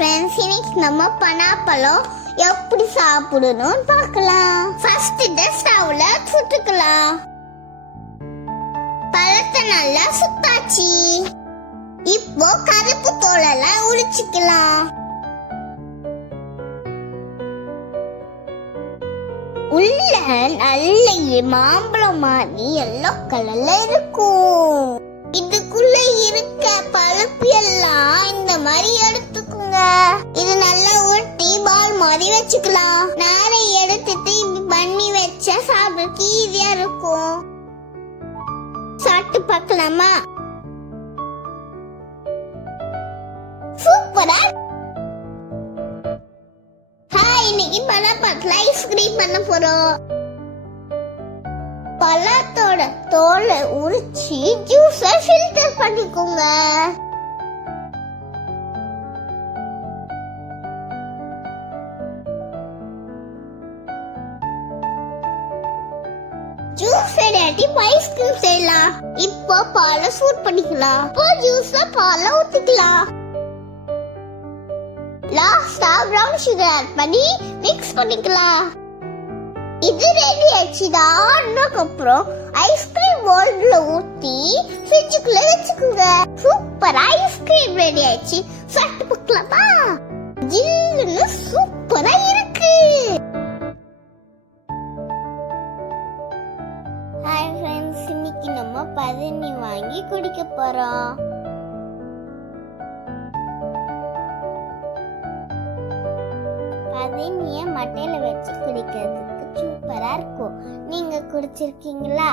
Friends, இன்னைக்கு நம்ம பனாப்பழம் எப்படி சாப்பிடணும்னு பார்க்கலாம். ஃபர்ஸ்ட் இத ஸ்டவ்ல சுட்டுக்கலாம். பழத்தை நல்லா சுத்தாச்சு. இப்போ கருப்பு தோலெல்லாம் உரிச்சுக்கலாம். உள்ள நல்ல மாம்பழம் மாதிரி எல்லோ கலர்ல இருக்கும். இதுக்குள்ள இருக்க பழுப்பு எல்லாம் இந்த மாதிரி எடுத்துக்குங்க. இது நல்லா உருட்டி பால் மாதிரி வச்சுக்கலாம். நாரை எடுத்துட்டு இப்படி பண்ணி வச்சா சாப்பிடுறதுக்கு ஈஸியா இருக்கும். சாப்பிட்டு பார்க்கலாமா? சூப்பரா. இன்னைக்கு பழப்பழத்துல ஐஸ்கிரீம் பண்ண போறோம். பழத்தோட தோலை உரிச்சு ஜூஸ ஃபில்டர் பண்ணிக்கோங்க. ஜூஸ் ரெடி ஐஸ்கிரீம் செய்யலாம். இப்போ பாலை சூட் பண்ணிக்கலாம். இப்போ ஜூஸ பாலை ஊத்திக்கலாம். லாஸ்டா பிரவுன் சுகர் ஆட் பண்ணி மிக்ஸ் பண்ணிக்கலாம். இது ரெடி ஆச்சுடா. அப்புறம் ஐஸ்கிரீம் பவுல்ல ஊத்தி ஃப்ரிட்ஜுக்குள்ள வச்சுக்கோங்க. சூப்பர் ஐஸ்கிரீம் ரெடி ஆச்சு. சாப்பிட்டு பார்க்கலாமா? ஜில்லுன்னு சூப்பரா இருக்கு. ஹாய் ஃப்ரெண்ட்ஸ், இன்னைக்கு நம்ம பதனி வாங்கி குடிக்க போறோம். பதனிய மட்டையில வச்சு குடிக்கிறதுக்கு சூப்பரா இருக்கும். நீங்க குடிச்சிருக்கீங்களா?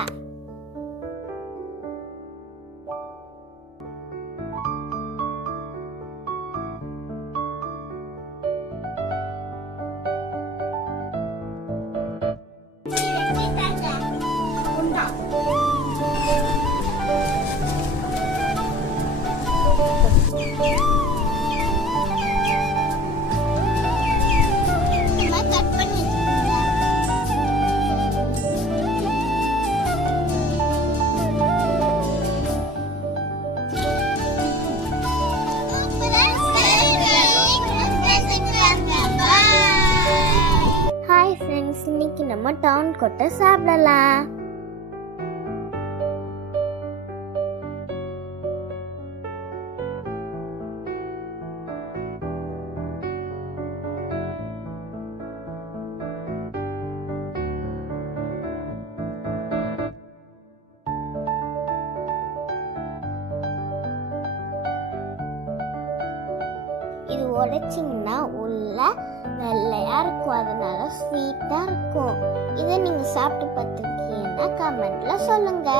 இன்னைக்கு நம்ம டவுன் கொட்டை சாப்பிடலாம். இது உடைச்சிங்கன்னா உள்ள வெள்ளையா இருக்கும். அதனால ஸ்வீட்டா இருக்கும். இதை நீங்க சாப்பிட்டு பார்த்துருக்கீங்கன்னா கமெண்ட்ல சொல்லுங்க.